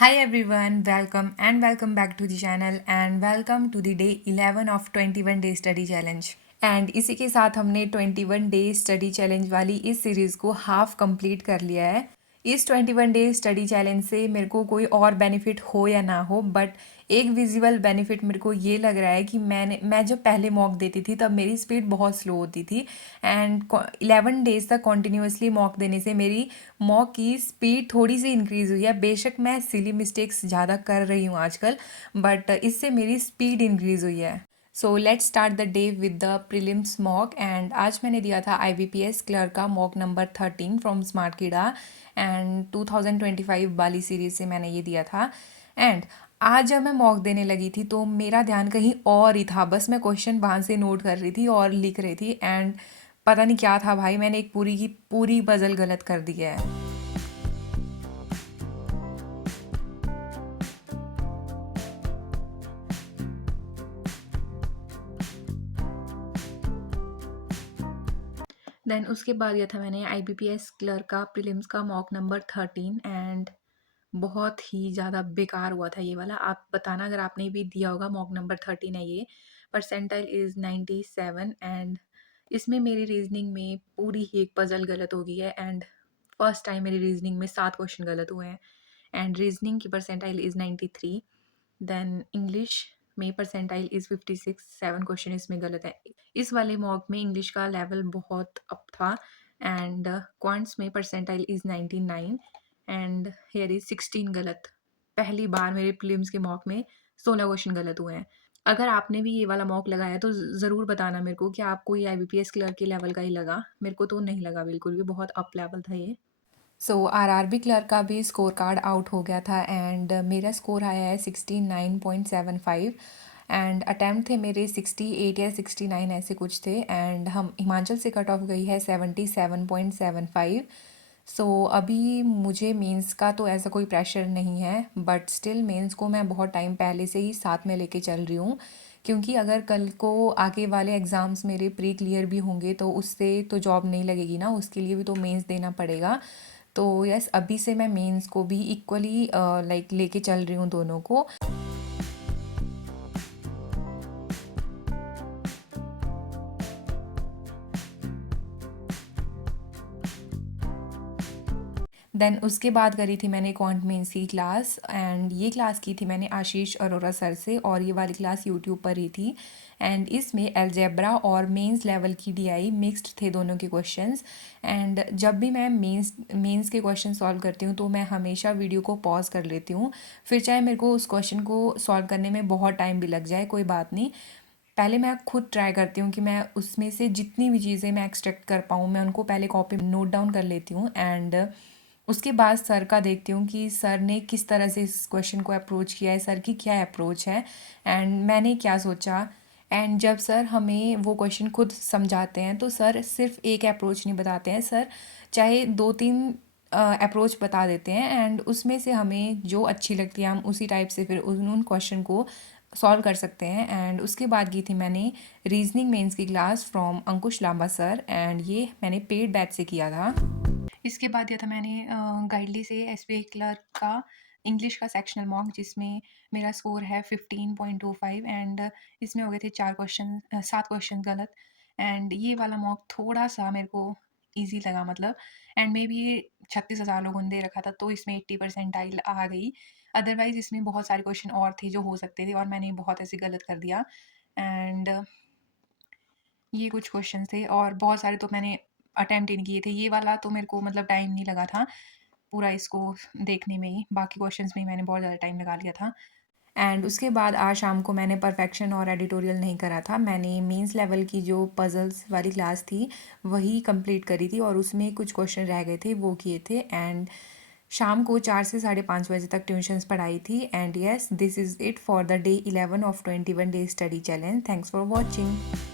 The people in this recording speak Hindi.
Hi everyone, welcome back to the channel and welcome to the day 11 of 21 day study challenge. And इसी के साथ हमने 21 डे स्टडी चैलेंज वाली इस सीरीज़ को हाफ कंप्लीट कर लिया है। इस 21 डे स्टडी चैलेंज से मेरे को कोई और बेनिफिट हो या ना हो, बट एक विजिबल बेनिफिट मेरे को ये लग रहा है कि मैं जब पहले मॉक देती थी तब मेरी स्पीड बहुत स्लो होती थी एंड 11 डेज तक कॉन्टीन्यूसली मॉक देने से मेरी मॉक की स्पीड थोड़ी सी इंक्रीज़ हुई है। बेशक मैं सिली मिस्टेक्स ज़्यादा कर रही हूँ आजकल, बट इससे मेरी स्पीड इंक्रीज़ हुई है। So let's start the day with the prelims mock and आज मैंने दिया था IBPS क्लर्क का मॉक नंबर 13 फ्रॉम स्मार्ट कीड़ा एंड 2025 वाली सीरीज से मैंने ये दिया था। एंड आज जब मैं मॉक देने लगी थी तो मेरा ध्यान कहीं और ही था, बस मैं क्वेश्चन वहाँ से नोट कर रही थी और लिख रही थी एंड पता नहीं क्या था भाई, मैंने एक पूरी की पूरी पजल गलत कर दी है। देन उसके बाद दिया था मैंने IBPS क्लर्क का प्रीलिम्स का मॉक नंबर 13 एंड बहुत ही ज़्यादा बेकार हुआ था ये वाला। आप बताना अगर आपने भी दिया होगा। मॉक नंबर 13 है ये। परसेंटाइल इज़ 97 एंड इसमें मेरी रीजनिंग में पूरी ही एक पजल गलत हो गई है एंड फर्स्ट टाइम मेरी रीजनिंग में 7 क्वेश्चन गलत हुए हैं एंड रीजनिंग की परसेंटाइल इज़ 93। देन इंग्लिश में परसेंटाइल इज़ 56, 7 क्वेश्चन इसमें गलत है। इस वाले मॉक में इंग्लिश का लेवल बहुत अप था एंड क्वांट्स में percentile is 99 and here is 16 गलत। पहली बार मेरे प्रीलिम्स के मॉक में 16 क्वेश्चन गलत हुए हैं। अगर आपने भी ये वाला मॉक लगाया तो ज़रूर बताना मेरे को कि आपको ये IBPS क्लर्क के लेवल का ही लगा। मेरे को तो नहीं लगा बिल्कुल भी, बहुत अप लेवल था ये। सो RRB क्लर्क का भी स्कोर कार्ड आउट हो गया था एंड मेरा स्कोर आया है 69.75 एंड अटैम्प्ट थे मेरे 68 या 69 ऐसे कुछ थे एंड हम हिमाचल से कट ऑफ गई है 77.75। सो अभी मुझे मेंस का तो ऐसा कोई प्रेशर नहीं है, बट स्टिल मेंस को मैं बहुत टाइम पहले से ही साथ में लेके चल रही हूँ, क्योंकि अगर कल को आगे वाले एग्ज़ाम्स मेरे प्री क्लियर भी होंगे तो उससे तो जॉब नहीं लगेगी ना, उसके लिए भी तो मेंस देना पड़ेगा। तो यस, अभी से मैं मेंस को भी इक्वली लाइक लेके चल रही हूँ दोनों को। देन उसके बाद करी थी मैंने क्वांट मेंस की क्लास एंड ये क्लास की थी मैंने आशीष अरोरा सर से और ये वाली क्लास यूट्यूब पर ही थी एंड इसमें अलजेब्रा और मेंस लेवल की DI मिक्स्ड थे दोनों के क्वेश्चंस। एंड जब भी मैं मेंस के क्वेश्चन सॉल्व करती हूँ तो मैं हमेशा वीडियो को पॉज कर लेती हूँ, फिर चाहे मेरे को उस क्वेश्चन को सॉल्व करने में बहुत टाइम भी लग जाए कोई बात नहीं। पहले मैं खुद ट्राई करती हूँ कि मैं उसमें से जितनी भी चीज़ें मैं एक्सट्रैक्ट कर पाऊँ मैं उनको पहले कॉपी नोट डाउन कर लेती हूँ एंड उसके बाद सर का देखती हूँ कि सर ने किस तरह से इस क्वेश्चन को अप्रोच किया है, सर की क्या अप्रोच है एंड मैंने क्या सोचा। एंड जब सर हमें वो क्वेश्चन खुद समझाते हैं तो सर सिर्फ एक अप्रोच नहीं बताते हैं, सर चाहे 2-3 अप्रोच बता देते हैं एंड उसमें से हमें जो अच्छी लगती है हम उसी टाइप से फिर उन क्वेश्चन को सॉल्व कर सकते हैं। एंड उसके बाद की थी मैंने रीजनिंग मेंस की class from Ankush Lamba sir and ये मैंने पेड बैच से किया था। इसके बाद दिया था मैंने गाइडली से SBI क्लर्क का इंग्लिश का सेक्शनल मॉक, जिसमें मेरा स्कोर है 15.25 एंड इसमें हो गए थे 7 क्वेश्चन गलत एंड ये वाला मॉक थोड़ा सा मेरे को इजी लगा, मतलब एंड मे बी ये 36,000 लोगों ने दे रखा था तो इसमें 80 परसेंटाइल आ गई। अदरवाइज इसमें बहुत सारे क्वेश्चन और थे जो हो सकते थे और मैंने बहुत ऐसे गलत कर दिया एंड ये कुछ क्वेश्चन थे और बहुत सारे तो मैंने अटेम्प्ट ही नहीं किए थे। ये वाला तो मेरे को मतलब टाइम नहीं लगा था पूरा इसको देखने में ही, बाकी क्वेश्चंस में ही मैंने बहुत ज़्यादा टाइम लगा लिया था। एंड उसके बाद आज शाम को मैंने परफेक्शन और एडिटोरियल नहीं करा था, मैंने मेंस लेवल की जो पजल्स वाली क्लास थी वही कंप्लीट करी थी और उसमें कुछ क्वेश्चन रह गए थे वो किए थे एंड शाम को 4 से 5:30 बजे तक ट्यूशन्स पढ़ाई थी। And yes, this is it for the day 11 of 21 day study challenge. Thanks for watching.